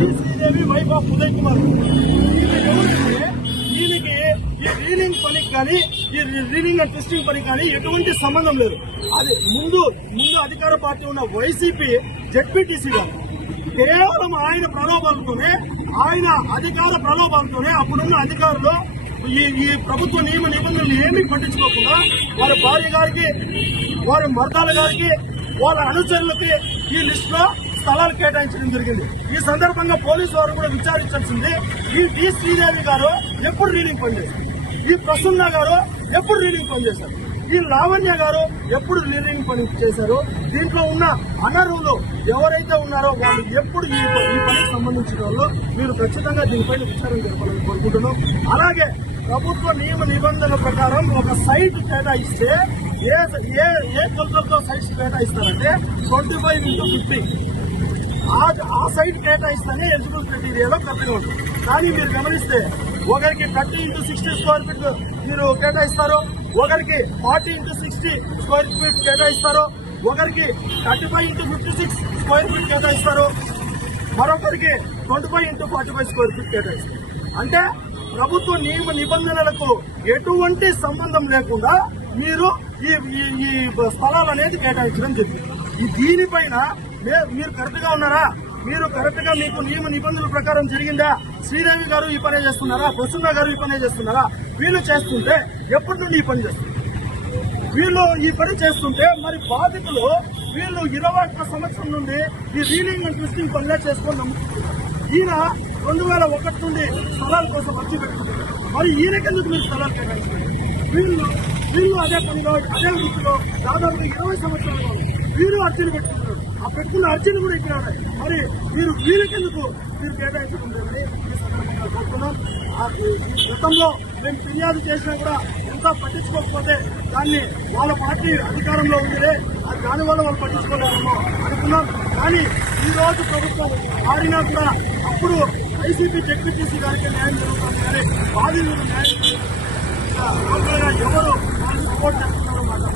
ఈ Sridevi wife of Uday Kumar. దీనికి ఈ రీలింగ్ పనికి కానీ ఈ రీలింగ్ అండ్ ట్విస్టింగ్ పనికి కానీ ఎటువంటి సంబంధం లేదు. అది ముందు ముందు అధికార పార్టీ ఉన్న వైసీపీ జడ్పీటీసీ గారు. కేవలం ఆయన ప్రలోభాలతోనే ఆయన అధికార ప్రలోభాలతోనే అప్పుడున్న అధికారులు ఈ ఈ ప్రభుత్వ నియమ నిబంధనలు ఏమీ పట్టించుకోకుండా వారి భార్య గారికి వారి మర్దాల గారికి వాళ్ళ అనుచరులకి ఈ లిస్ట్లో స్థలాలు కేటాయించడం జరిగింది. ఈ సందర్భంగా పోలీసు వారు కూడా విచారించాల్సింది ఈ డి శ్రీదేవి గారు ఎప్పుడు రీడింగ్ పనిచేశారు? ఈ ప్రసన్న గారు ఎప్పుడు రీడింగ్ పనిచేశారు? ఈ లావణ్య గారు ఎప్పుడు రీడింగ్ పని చేశారు? దీంట్లో ఉన్న అనర్హులు ఎవరైతే ఉన్నారో వాళ్ళు ఎప్పుడు ఈ ఈ పనికి సంబంధించిన వాళ్ళు మీరు ఖచ్చితంగా దీనిపైన విచారణ జరపాలని కోరుకుంటున్నాం. అలాగే ప్రభుత్వ నియమ నిబంధనల ప్రకారం ఒక సైట్ కేటాయిస్తే ఏ ఏ ఏ కొలతలతో సైట్స్ కేటాయిస్తారంటే ట్వంటీ ఫైవ్ ఇంటూ ఫిఫ్టీ ఆ ఆ సైట్ కేటాయిస్తేనే ఎలిజిబుల్ క్రైటీరియాలో కరెక్ట్గా ఉంటుంది కానీ మీరు గమనిస్తే ఒకరికి thirty into sixty square feet మీరు కేటాయిస్తారు ఒకరికి forty into sixty square feet కేటాయిస్తారు ఒకరికి thirty five into fifty six square feet కేటాయిస్తారు మరొకరికి twenty five into forty five square feet కేటాయిస్తారు. అంటే ప్రభుత్వ నియమ నిబంధనలకు ఎటువంటి సంబంధం లేకుండా మీరు ఈ ఈ- స్థలాలు అనేది కేటాయించడం జరిగింది. దీనిపైన మీరు కరెక్ట్గా ఉన్నారా? మీరు కరెక్ట్గా మీకు నియమ నిబంధనల ప్రకారం జరిగిందా? శ్రీదేవి గారు ఈ పనే చేస్తున్నారా? ప్రసన్న గారు ఈ పనే చేస్తున్నారా? వీళ్ళు చేస్తుంటే ఎప్పటి నుండి ఈ పని చేస్తున్నారు? వీళ్ళు ఈ పని చేస్తుంటే మరి బాధితులు వీళ్ళు ఇరవై ఒక్క సంవత్సరం నుండి ఈ రీలింగ్ అండ్ ట్విస్టింగ్ పనిగా చేసుకొని నమ్ముకుంటున్నారు. ఈయన రెండు వేల ఒకటి నుండి స్థలాల కోసం వచ్చి పెట్టుకుంటున్నారు. మరి ఈయనకెందుకు మీరు స్థలాలు కేటాయించారు వీళ్ళు వీళ్ళు అదే పనిలో అదే వృత్తిలో దాదాపు ఇరవై సంవత్సరాలు వీరు అర్జీలు పెట్టుకుంటున్నారు. ఆ పెట్టుకున్న అర్జీలు కూడా ఇక్కడ ఉన్నాయి మరి మీరు వీళ్ళకెందుకు మీరు కేటాయించడం లేదని ఈ సందర్భంగా కోరుతున్నాం గతంలో మేము ఫిర్యాదు చేసినా కూడా ఎంత పట్టించుకోకపోతే దాన్ని వాళ్ళ పార్టీ అధికారంలో ఉందిలే అది దానివల్ల వాళ్ళు పట్టించుకోలేమో అనుకున్నాం. కానీ ఈ రోజు ప్రభుత్వం మారినా కూడా అప్పుడు ఐసీపీ జడ్పీటీసీ గారికి న్యాయం జరుగుతుంది కానీ బాధితులకు న్యాయం ఎవరు? వాళ్ళు సపోర్ట్ చేస్తున్నారో మాకు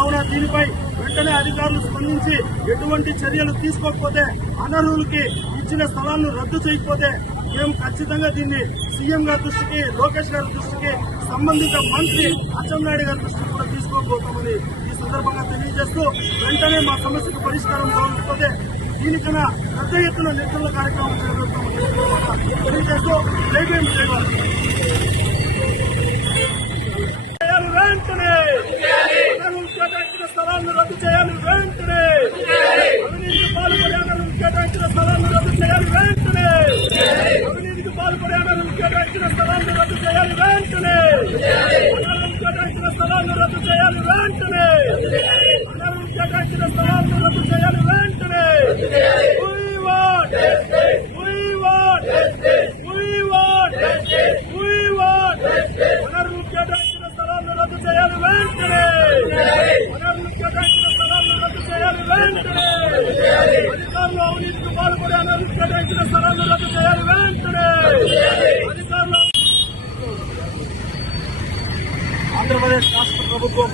కావున దీనిపై వెంటనే అధికారులు స్పందించి ఎటువంటి చర్యలు తీసుకోకపోతే అనర్హులకి ఇచ్చిన స్థలాలను రద్దు చేయకపోతే మేము ఖచ్చితంగా దీన్ని సీఎం గారి దృష్టికి లోకేష్ గారి దృష్టికి సంబంధిత మంత్రి అచ్చెన్నాయుడు గారి దృష్టికి కూడా తీసుకోబోతామని ఈ సందర్భంగా తెలియజేస్తూ వెంటనే మా సమస్యకు పరిష్కారం కావకపోతే దీనికన్నా పెద్ద ఎత్తున నిధుల కార్యక్రమం చేపడతామని తెలియజేస్తూ జై వెంటనే కేటాయించిన స్థలాలను రద్దు చేయాలి వెంటనే. అవినీతికి పాల్పడే అనర్హులు కేటాయించిన స్థలాలను రద్దు చేయాలి వెంటనే. అవినీతికి పాల్పడే అనర్హులు కేటాయించిన స్థలాలను రద్దు చేయాలి వెంటనే. అనర్హులు కేటాయించిన స్థలాలను రద్దు చేయాలి వెంటనే. అనర్హులు కేటాయించిన స్థలాలను రద్దు చేయాలి వెంటనే We want We want We want We want అనర్హులు కేటాయించిన స్థలాలను రద్దు చేయాలి వెంటనే అనర్హులు కేటాయించిన స్థలాలను రద్దు చేయాలి వెంటనే అధికారులు అవినీతికి అనర్హులు కేటాయించిన స్థలాలను రద్దు చేయాలి వెంటనే! అధికారులు ఆంధ్రప్రదేశ్ రాష్ట్ర ప్రభుత్వం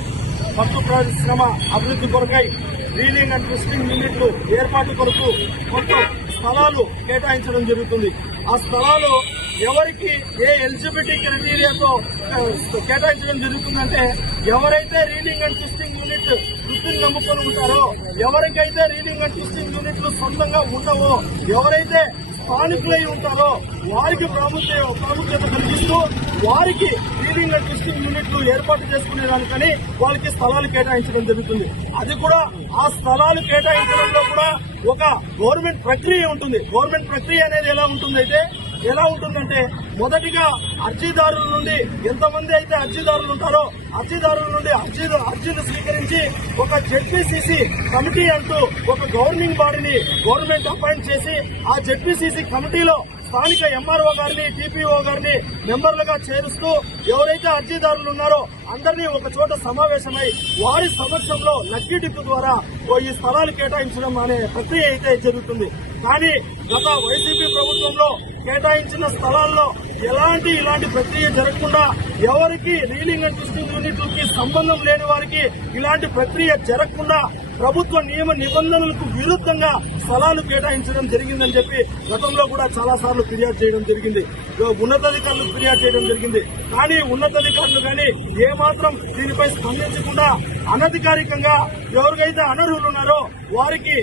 పట్టు పరిశ్రమ అభివృద్ధి కొరకై రీలింగ్ అండ్ ట్విస్టింగ్ యూనిట్లు ఏర్పాటు కొరకు కొంత స్థలాలు కేటాయించడం జరుగుతుంది. ఆ స్థలాలు ఎవరికి ఏ ఎలిజిబిలిటీ క్రైటీరియాతో కేటాయించడం జరుగుతుందంటే ఎవరైతే రీడింగ్ అండ్ ట్విస్టింగ్ యూనిట్ నమ్ముకొని ఉంటారో ఎవరికైతే రీడింగ్ అండ్ ట్విస్టింగ్ యూనిట్లు సొంతంగా ఉండవో ఎవరైతే స్థానికులై ఉంటారో వారికి ప్రాముఖ్య ప్రాముఖ్యత కల్పిస్తూ వారికి రీడింగ్ అండ్ ట్విస్టింగ్ యూనిట్లు ఏర్పాటు చేసుకునే దానికని వాళ్ళకి స్థలాలు కేటాయించడం జరుగుతుంది. అది కూడా ఆ స్థలాలు కేటాయించడంలో కూడా ఒక గవర్నమెంట్ ప్రక్రియ ఉంటుంది. గవర్నమెంట్ ప్రక్రియ అనేది ఎలా ఉంటుందైతే ఎలా ఉంటుందంటే మొదటిగా అర్జీదారుల నుండి ఎంతమంది అయితే అర్జీదారులు ఉంటారో అర్జీదారుల నుండి అర్జీలు అర్జీలు స్వీకరించి ఒక జెడ్పీసీసీ కమిటీ అంటూ ఒక గవర్నింగ్ బాడీని గవర్నమెంట్ అపాయింట్ చేసి ఆ జెడ్పీసీసీ కమిటీలో స్థానిక ఎంఆర్ఓ గారిని టీపీఓ గారిని మెంబర్లుగా చేరుస్తూ ఎవరైతే అర్జీదారులు ఉన్నారో అందరినీ ఒక చోట సమావేశమై వారి సమక్షంలో లక్కీ డిప్ ద్వారా ఓ ఈ స్థలాలు కేటాయించడం అనే ప్రక్రియ అయితే జరుగుతుంది. కానీ గత వైసీపీ ప్రభుత్వంలో కేటాయించిన స్థలాల్లో ఎలాంటి ఇలాంటి ప్రక్రియ జరగకుండా ఎవరికి రీలింగ్ అండ్ ట్విస్టింగ్ యూనిట్లకి సంబంధం లేని వారికి ఇలాంటి ప్రక్రియ జరగకుండా ప్రభుత్వ నియమ నిబంధనలకు విరుద్ధంగా స్థలాలు కేటాయించడం జరిగిందని చెప్పి గతంలో కూడా చాలా సార్లు ఫిర్యాదు చేయడం జరిగింది. ఉన్నతాధికారులకు ఫిర్యాదు చేయడం జరిగింది. కానీ ఉన్నతాధికారులు కానీ ఏమాత్రం దీనిపై స్పందించకుండా అనధికారికంగా ఎవరికైతే అనర్హులు ఉన్నారో వారికి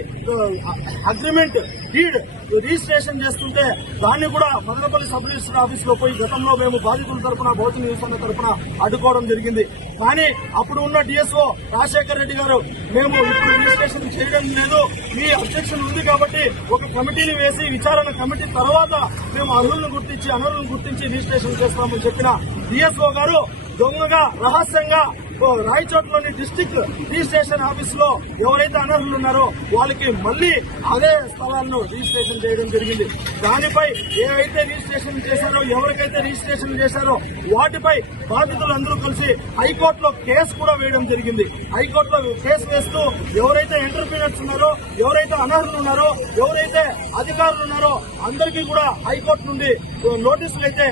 అగ్రిమెంట్ డీడ్ రిజిస్ట్రేషన్ చేస్తుంటే దాన్ని కూడా మదనపల్లి సబ్ రిజిస్టర్ ఆఫీస్లో పోయి గతంలో మేము బాధితుల తరఫున బహుజన యువసంఘ తరఫున అడ్డుకోవడం జరిగింది. కానీ అప్పుడు ఉన్న డిఎస్ఓ రాజశేఖర్ రెడ్డి గారు మేము ఇప్పుడు చేయడం లేదు. మీ అబ్జెక్షన్ ఉంది కాబట్టి ఒక కమిటీని వేసి విచారణ కమిటీ తర్వాత మేము అర్హులను గుర్తించి అనర్హులను గుర్తించి రిజిస్ట్రేషన్ చేస్తామని చెప్పిన డిఎస్ఓ గారు దొంగగా రహస్యంగా రాయచోట్లోని డిస్టిక్ రిజిస్ట్రేషన్ ఆఫీస్లో ఎవరైతే అనర్హులు ఉన్నారో వాళ్ళకి మళ్ళీ అదే స్థలాలను రిజిస్ట్రేషన్ చేయడం జరిగింది. దానిపై ఏవైతే రిజిస్ట్రేషన్ చేశారో ఎవరికైతే రిజిస్ట్రేషన్ చేశారో వాటిపై బాధితులందరూ కలిసి హైకోర్టులో కేసు కూడా వేయడం జరిగింది. హైకోర్టులో కేసు వేస్తూ ఎవరైతే ఎంటర్ప్రీనర్స్ ఉన్నారో ఎవరైతే అనర్హులు ఉన్నారో ఎవరైతే అధికారులు ఉన్నారో అందరికీ కూడా హైకోర్టు నుండి నోటీసులు అయితే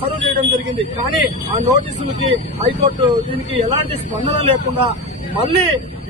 సర్వ్ చేయడం జరిగింది. కానీ ఆ నోటీసులకి హైకోర్టు దీనికి ఎలాంటి స్పందన లేకుండా మళ్ళీ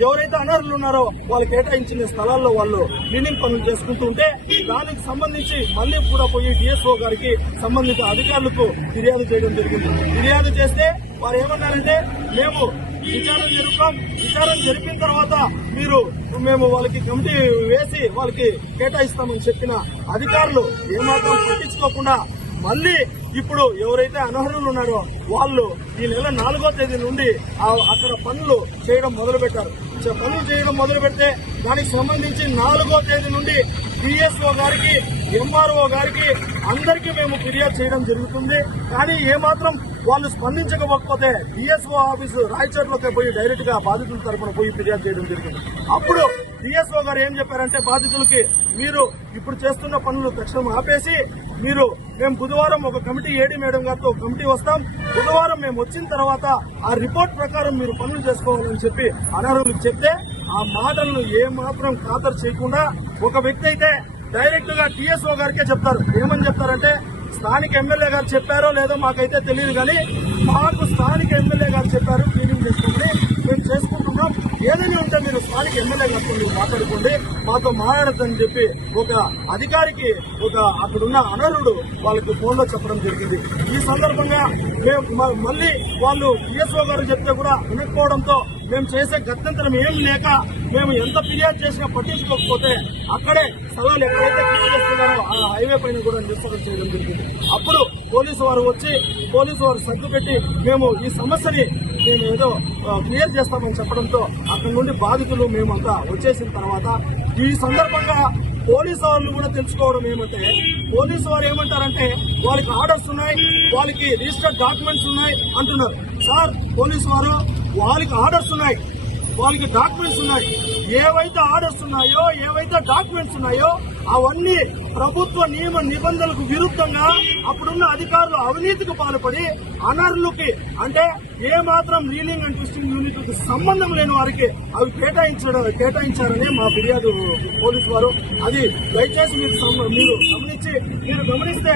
ఎవరైతే అనర్హులు ఉన్నారో వాళ్ళు కేటాయించిన స్థలాల్లో వాళ్ళు క్లీనింగ్ పనులు చేసుకుంటూ ఉంటే దానికి సంబంధించి మళ్ళీ కూడా పోయి డిఎస్ఓ గారికి సంబంధిత అధికారులకు ఫిర్యాదు చేయడం జరిగింది. ఫిర్యాదు చేస్తే వారు ఏమన్నారంటే మేము విచారణ జరుపుతాం. విచారణ జరిపిన తర్వాత మీరు మేము వాళ్ళకి కమిటీ వేసి వాళ్ళకి కేటాయిస్తామని చెప్పిన అధికారులు ఏమాత్రం పట్టించుకోకుండా మళ్ళీ ఇప్పుడు ఎవరైతే అనర్హులు ఉన్నారో వాళ్ళు ఈ నెల నాలుగో తేదీ నుండి అక్కడ పనులు చేయడం మొదలు పెట్టారు పనులు చేయడం మొదలు పెడితే దానికి సంబంధించి నాలుగో తేదీ నుండి డిఎస్ఓ గారికి ఎంఆర్ఓ గారికి అందరికీ మేము ఫిర్యాదు చేయడం జరుగుతుంది. కానీ ఏమాత్రం వాళ్ళు స్పందించకపోతే డిఎస్ఓ ఆఫీసు రాయచోట్లోకి పోయి డైరెక్ట్గా బాధితుల తరఫున పోయి ఫిర్యాదు చేయడం జరిగింది అప్పుడు డిఎస్ఓ గారు ఏం చెప్పారంటే బాధితులకి మీరు ఇప్పుడు చేస్తున్న పనులు తక్షణం ఆపేసి మీరు మేము బుధవారం ఒక కమిటీ ఏడి మేడం గారితో కమిటీ వస్తాం. బుధవారం మేము వచ్చిన తర్వాత ఆ రిపోర్ట్ ప్రకారం మీరు పనులు చేసుకోవాలని చెప్పి అనర్హులకు చెప్తే ఆ మాటలను ఏ మాత్రం ఖాతరు చేయకుండా ఒక వ్యక్తి అయితే డైరెక్ట్గా టీఎస్ఓ గారికే చెప్తారు. ఏమని చెప్తారంటే స్థానిక ఎమ్మెల్యే గారు చెప్పారో లేదో మాకైతే తెలియదు కానీ మాకు స్థానిక ఎమ్మెల్యే గారు చెప్పారు క్లీనింగ్ చేసుకోండి మేము చేసుకుంటాం చేసుకుంటున్నాం ఏదైనా ఉంటే మీరు స్థానిక ఎమ్మెల్యే గారితో మీరు మాట్లాడుకోండి. మాతో మాట్లాడద్దని చెప్పి ఒక అధికారికి ఒక అక్కడున్న అనరుడు వాళ్ళకి ఫోన్లో చెప్పడం జరిగింది. ఈ సందర్భంగా మేము మళ్ళీ వాళ్ళు పిఎస్ఓ గారు చెప్తే కూడా వినకపోవడంతో మేము చేసే గత్యంతరం ఏం లేక మేము ఎంత ఫిర్యాదు చేసినా పట్టించుకోకపోతే అక్కడే స్థలాలు ఎక్కడైతే క్లీన్ చేస్తున్నారో ఆ హైవే పైన కూడా నిరసన చేయడం జరిగింది. అప్పుడు పోలీసు వారు వచ్చి పోలీసు వారు సర్దు పెట్టి మేము ఈ సమస్యని మేము ఏదో క్లియర్ చేస్తామని చెప్పడంతో అక్కడి నుండి బాధితులు మేమంతా వచ్చేసిన తర్వాత ఈ సందర్భంగా పోలీసు వాళ్ళు కూడా తెలుసుకోవడం ఏమంటే పోలీసు వారు ఏమంటారంటే వాళ్ళకి ఆర్డర్స్ ఉన్నాయి వాళ్ళకి రిజిస్టర్డ్ డాక్యుమెంట్స్ ఉన్నాయి అంటున్నారు. సార్ పోలీసు వారు వాళ్ళకి ఆర్డర్స్ ఉన్నాయి. వాళ్ళకి డాక్యుమెంట్స్ ఉన్నాయి. ఏవైతే ఆర్డర్స్ ఉన్నాయో ఏవైతే డాక్యుమెంట్స్ ఉన్నాయో అవన్నీ ప్రభుత్వ నియమ నిబంధనలకు విరుద్ధంగా అప్పుడున్న అధికారులు అవినీతికి పాల్పడి అనర్హులకి అంటే ఏ మాత్రం రీలింగ్ అండ్ ట్విస్టింగ్ యూనిట్లకు సంబంధం లేని వారికి అవి కేటాయించడం కేటాయించారని మా ఫిర్యాదు పోలీసు వారు. అది దయచేసి మీరు మీరు గమనించి మీరు గమనిస్తే